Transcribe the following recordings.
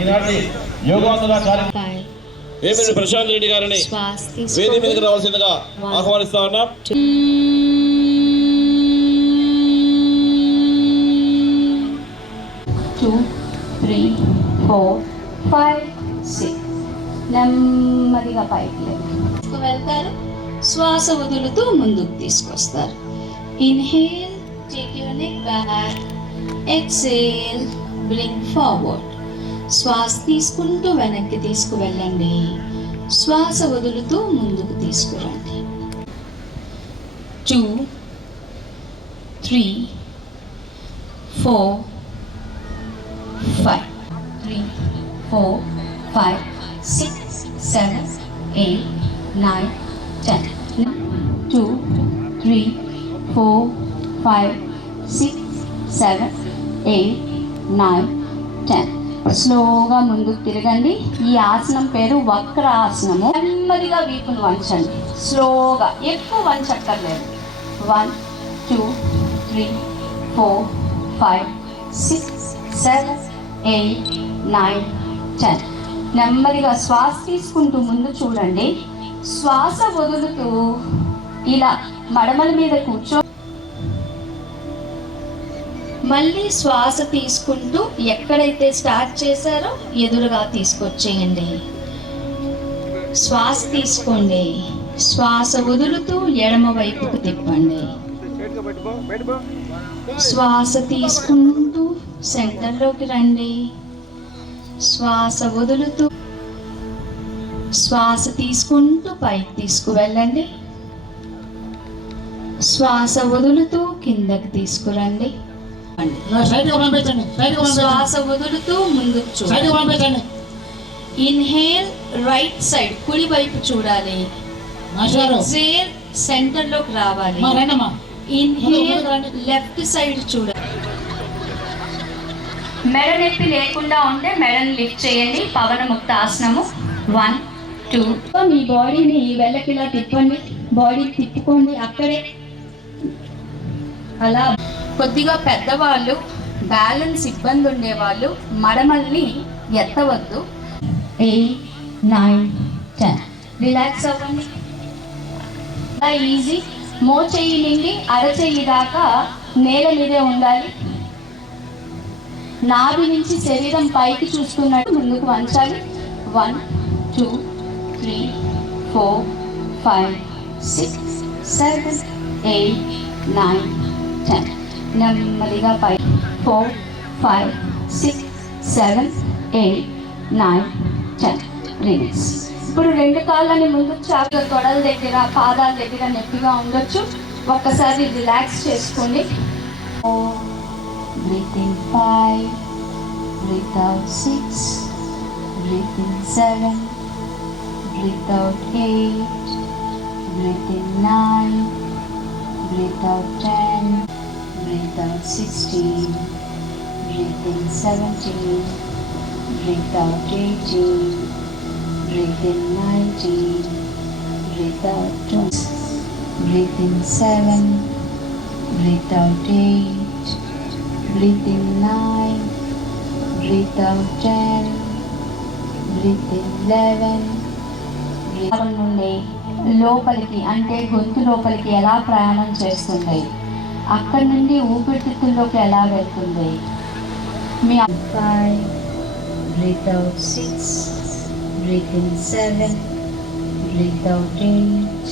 ఈనాటి యోగాంధ్ర కార్యక్రమం వేమిరెడ్డి ప్రశాంత్ రెడ్డి గారిని వేదిక మీదకి రావాల్సిందిగా ఆహ్వానిస్తా ఉన్నాం. 2, 3, 4, 5, 6 నెమ్మదిగా పైకి వెళ్తారు. శ్వాస వదులుతూ ముందుకు తీసుకొస్తారు. Inhale, take your neck back. Exhale, bring forward. శ్వాస తీసుకుంటూ వెనక్కి తీసుకువెళ్ళండి. శ్వాస వదులుతూ ముందుకు తీసుకురండి. 2, 3, 4, 5, 3, 4, 5, 6, 7, 8, 9, 10. 2, 3, 4, 5, 6, 7, 8, 9, 10. స్లోగా ముందుకు తిరగండి. ఈ ఆసనం పేరు వక్ర ఆసనము. నెమ్మదిగా వీపును వంచండి. స్లోగా, ఎక్కువ వంచక్కర్లేదు. 1, 2, 3, 4, 5, 6, 7, 8, 9, 10. నెమ్మదిగా శ్వాస తీసుకుంటూ ముందు చూడండి. శ్వాస వదులుతూ ఇలా మడమల మీద కూర్చో. మళ్ళీ శ్వాస తీసుకుంటూ ఎక్కడైతే స్టార్ట్ చేశారో ఎదురుగా తీసుకొచ్చేయండి. శ్వాస తీసుకోండి. శ్వాస వదులుతూ ఎడమ వైపుకు తిప్పండి. శ్వాస తీసుకుంటూ సెంటర్లోకి రండి. శ్వాస వదులుతూ శ్వాస తీసుకుంటూ పైకి తీసుకువెళ్ళండి. శ్వాస వదులుతూ కిందకి తీసుకురండి. శ్వాస వదులుతూ ముందుకు చూడండి. ఇన్హేల్, రైట్ సైడ్ కుడి వైపు చూడాలి. ఎక్సేల్, సెంటర్ లోకి రావాలి. ఇన్హేల్, లెఫ్ట్ సైడ్ చూడాలి. మెడ నొప్పి లేకుండా ఉంటే మెడని లిఫ్ట్ చేయండి. పవన ముక్త ఆసనము. 1, 2. మీ బాడీని వెళ్ళకిలా తిప్పండి. బాడీ తిప్పుకోండి. అక్కడే అలా. కొద్దిగా పెద్దవాళ్ళు, బ్యాలెన్స్ ఇబ్బంది ఉండేవాళ్ళు మడమల్ని ఎత్తవద్దు. 8, 9, 10. రిలాక్స్ అవ్వండి. ఈజీ. మోచెయ్యి నుండి అరచెయ్యి దాకా నేల మీదే ఉండాలి. నాభి నుంచి శరీరం పైకి చూస్తున్నట్టు ముందుకు వంచాలి. 1, 2, 3, 4, 5, 6, 7, 8, 9, 10. నెమ్మదిగా 4, 5, 6, 7, 8, 9, 10. రిలీజ్. ఇప్పుడు రెండు కాళ్ళని ముందు చాగా తొడల దగ్గర, పాదాల దగ్గర నొప్పిగా ఉండొచ్చు. ఒక్కసారి రిలాక్స్ చేసుకోండి. Breathe in 5, breathe out 6, breathe in 7, breathe out 8, breathe in 9, breathe out 10, breathe out 16, breathe in 17, breathe out 18, breathe in 19, breathe out 20, breathe in 7, breathe out 8, breathe in 9, breathe out 10, breathe in 11. నుండి లోపలికి అంటే గొంతు లోపలికి ఎలా ప్రయాణం చేస్తుంది, అక్కడి నుండి ఊపిరితిత్తుల్లోకి ఎలా వెళ్తుంది. మీ 5, breathe out 6, breathe in 7, breathe out 8,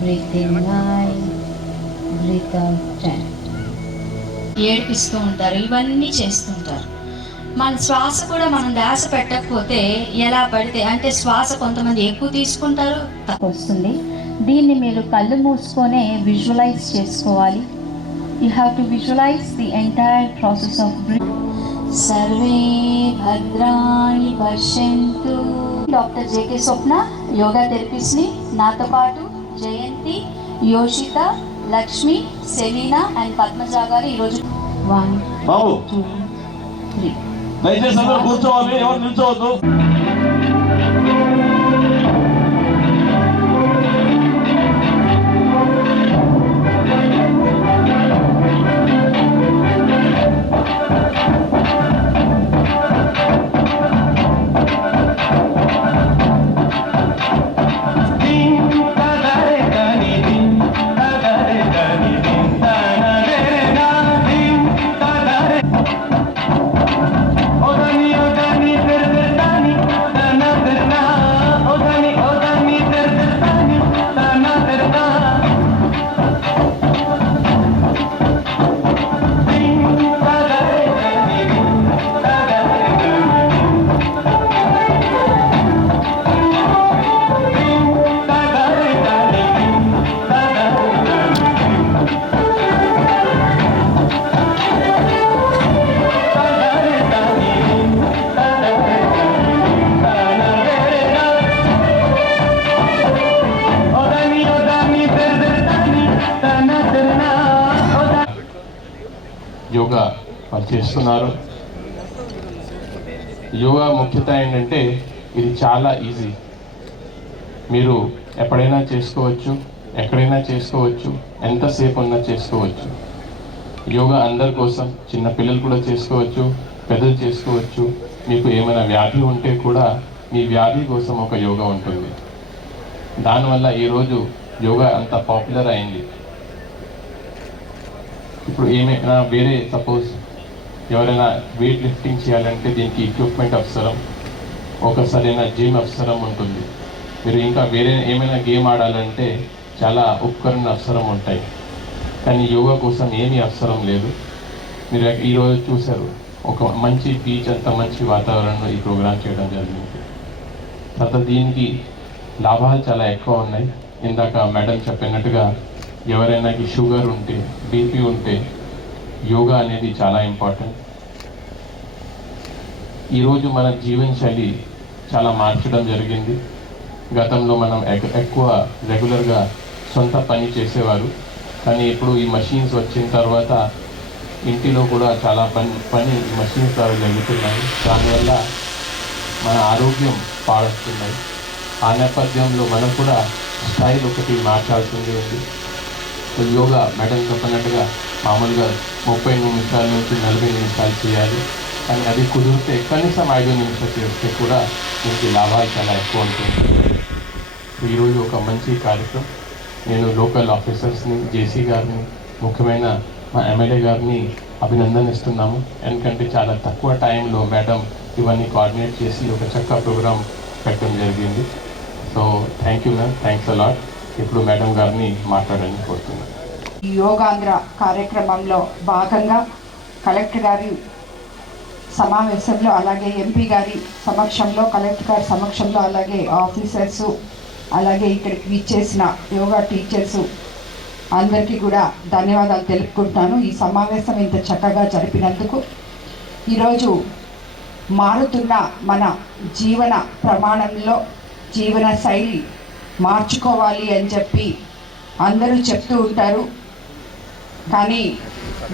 breathe in 9, breathe out 10. ఏడిపిస్తూ ఉంటారు. ఇవన్నీ చేస్తుంటారు. మన శ్వాస కూడా మనం ధ్యాస పెట్టకపోతే ఎలా పడితే, అంటే శ్వాస కొంతమంది ఎక్కువ తీసుకుంటారు, తక్కువ వస్తుంది. దీన్ని మీరు కళ్ళు మూసుకొనే విజువలైజ్ చేసుకోవాలి. You have to visualise the entire process of breath. సర్వే భద్రాణి పశ్యంతు. డాక్టర్ జేకే స్వప్న, యోగా థెరపిస్ట్ని. నాతో పాటు జయంతి, యోషిత, లక్ష్మి, సెలీనా అండ్ పద్మజ గారు ఈరోజు. 1, 2, 3. దయచేసి అందరూ కూర్చోవాలి, ఎవరు నిల్చోవద్దు. వాళ్ళు చేస్తున్నారు. యోగా ముఖ్యత ఏంటంటే ఇది చాలా ఈజీ, మీరు ఎప్పుడైనా చేసుకోవచ్చు, ఎక్కడైనా చేసుకోవచ్చు, ఎంతసేపు ఉన్నా చేసుకోవచ్చు. యోగా అందరి కోసం, చిన్న పిల్లలు కూడా చేసుకోవచ్చు, పెద్దలు చేసుకోవచ్చు. మీకు ఏమైనా వ్యాధి ఉంటే కూడా మీ వ్యాధి కోసం ఒక యోగా ఉంటుంది. దానివల్ల ఈరోజు యోగా అంత పాపులర్ అయింది. ఇప్పుడు ఏమైనా వేరే సపోజ్ ఎవరైనా వెయిట్ లిఫ్టింగ్ చేయాలంటే దీనికి ఎక్విప్మెంట్ అవసరం, ఒక సరైన జిమ్ అవసరం ఉంటుంది. మీరు ఇంకా వేరే ఏమైనా గేమ్ ఆడాలంటే చాలా ఉపకరణ అవసరం ఉంటాయి. కానీ యోగా కోసం ఏమీ అవసరం లేదు. మీరు ఈరోజు చూశారు, ఒక మంచి బీచ్, అంత మంచి వాతావరణంలో ఈ ప్రోగ్రాం చేయడం జరిగింది. తర్వాత దీనికి లాభాలు చాలా ఎక్కువ ఉన్నాయి. ఇందాక మేడం చెప్పినట్టుగా ఎవరైనా షుగర్ ఉంటే, బీపీ ఉంటే యోగా అనేది చాలా ఇంపార్టెంట్. ఈరోజు మన జీవనశైలి చాలా మార్చడం జరిగింది. గతంలో మనం ఎక్కువ రెగ్యులర్గా సొంత పని చేసేవారు, కానీ ఇప్పుడు ఈ మషీన్స్ వచ్చిన తర్వాత ఇంటిలో కూడా చాలా పని ఈ మషీన్స్ ద్వారా జరుగుతున్నాయి. దానివల్ల మన ఆరోగ్యం పాడవుతున్నాయి. ఆ నేపథ్యంలో మనం కూడా స్టైల్ ఒకటి మార్చాల్సింది ఉంది. యోగా మేడం చెప్పినట్టుగా మామూలుగా 30 నిమిషాల నుంచి 40 నిమిషాలు చేయాలి, కానీ అది కుదిరితే కనీసం 5 నిమిషాలు చేస్తే కూడా మీకు లాభాలు చాలా ఎక్కువ ఉంటుంది. ఈరోజు ఒక మంచి కార్యక్రమం. నేను లోకల్ ఆఫీసర్స్ని, జేసీ గారిని, ముఖ్యమైన మా ఎమ్మెల్యే గారిని అభినందనిస్తున్నాము. ఎందుకంటే చాలా తక్కువ టైంలో మేడం ఇవన్నీ కోఆర్డినేట్ చేసి ఒక చక్కగా ప్రోగ్రాం పెట్టడం జరిగింది. So thank you ma'am, thanks a lot. ఇప్పుడు మేడం గారిని మాట్లాడాలని కోరుతున్నాను. ఈ యోగాంధ్ర కార్యక్రమంలో భాగంగా కలెక్టర్ గారి సమావేశంలో, అలాగే ఎంపీ గారి సమక్షంలో, కలెక్టర్ గారి సమక్షంలో, అలాగే ఆఫీసర్సు, అలాగే ఇక్కడికి విచ్చేసిన యోగా టీచర్సు అందరికీ కూడా ధన్యవాదాలు తెలుపుకుంటాను. ఈ సమావేశం ఇంత చక్కగా జరిపినందుకు. ఈరోజు మారుతున్న మన జీవన ప్రమాణంలో జీవన శైలి మార్చుకోవాలి అని చెప్పి అందరూ చెప్తూ ఉంటారు. కానీ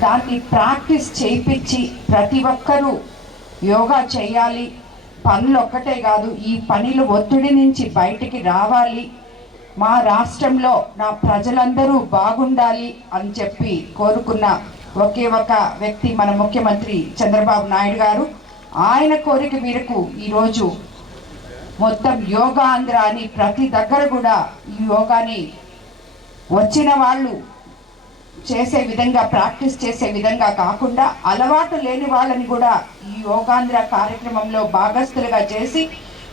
దాన్ని ప్రాక్టీస్ చేయించి ప్రతి ఒక్కరూ యోగా చేయాలి. పనులు ఒక్కటే కాదు, ఈ పనులు ఒత్తిడి నుంచి బయటికి రావాలి. మా రాష్ట్రంలో నా ప్రజలందరూ బాగుండాలి అని చెప్పి కోరుకున్న ఒకే ఒక వ్యక్తి మన ముఖ్యమంత్రి చంద్రబాబు నాయుడు గారు. ఆయన కోరిక మేరకు ఈరోజు మొత్తం యోగా ఆంధ్ర అని ప్రతి దగ్గర కూడా ఈ యోగాని వచ్చిన వాళ్ళు చేసే విధంగా, ప్రాక్టీస్ చేసే విధంగా కాకుండా అలవాటు లేని వాళ్ళని కూడా ఈ యోగాంధ్ర కార్యక్రమంలో భాగస్థులుగా చేసి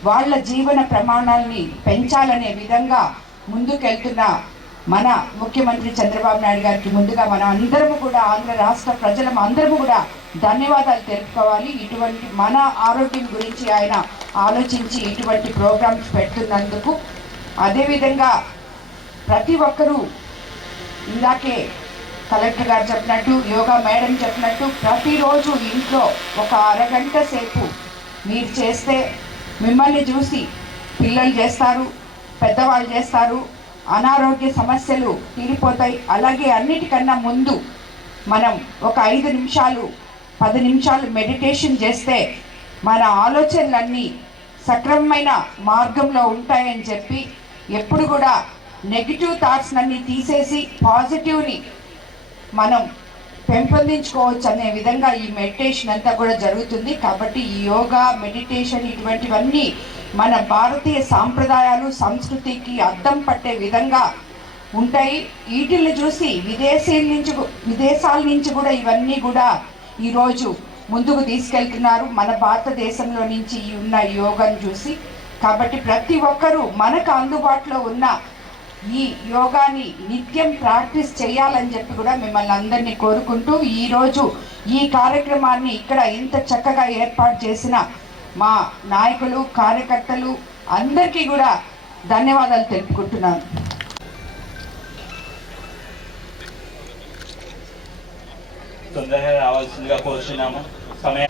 వాళ్ళ జీవన ప్రమాణాలని పెంచాలనే విధంగా ముందుకెళ్తున్న మన ముఖ్యమంత్రి చంద్రబాబు నాయుడు గారికి ముందుగా మనం అందరము కూడా, ఆంధ్ర రాష్ట్ర ప్రజలం అందరము కూడా ధన్యవాదాలు తెలుపుకోవాలి. ఇటువంటి మన ఆరోగ్యం గురించి ఆయన ఆలోచించి ఇటువంటి ప్రోగ్రామ్స్ పెడుతున్నందుకు. అదేవిధంగా ప్రతి ఒక్కరూ ఇందాకే కలెక్టర్ గారు చెప్పినట్టు, యోగా మేడం చెప్పినట్టు, ప్రతిరోజు ఇంట్లో ఒక అరగంట సేపు మీరు చేస్తే మిమ్మల్ని చూసి పిల్లలు చేస్తారు, పెద్దవాళ్ళు చేస్తారు, అనారోగ్య సమస్యలు తీరిపోతాయి. అలాగే అన్నిటికన్నా ముందు మనం ఒక 5 నిమిషాలు 10 నిమిషాలు మెడిటేషన్ చేస్తే మన ఆలోచనలన్నీ సక్రమమైన మార్గంలో ఉంటాయని చెప్పి, ఎప్పుడు కూడా నెగిటివ్ థాట్స్ అన్నీ తీసేసి పాజిటివ్ని మనం పెంపొందించుకోవచ్చు అనే విధంగా ఈ మెడిటేషన్ అంతా కూడా జరుగుతుంది. కాబట్టి ఈ యోగా, మెడిటేషన్ ఇటువంటివన్నీ మన భారతీయ సాంప్రదాయాలు, సంస్కృతికి అద్దం పట్టే విధంగా ఉంటాయి. వీటిని చూసి విదేశాల నుంచి కూడా ఇవన్నీ కూడా ఈరోజు ముందుకు తీసుకెళ్తున్నారు మన భారతదేశంలో నుంచి ఉన్న యోగాను చూసి. కాబట్టి ప్రతి ఒక్కరూ మనకు అందుబాటులో ఉన్న ఈ యోగాని నిత్యం ప్రాక్టీస్ చేయాలని చెప్పి కూడా మిమ్మల్ని అందరినీ కోరుకుంటూ, ఈరోజు ఈ కార్యక్రమాన్ని ఇక్కడ ఇంత చక్కగా ఏర్పాటు చేసిన మా నాయకులు, కార్యకర్తలు అందరికీ కూడా ధన్యవాదాలు తెలుపుకుంటున్నాను. తొందరగా రావాల్సిందిగా కోరుచున్నాము. సమయం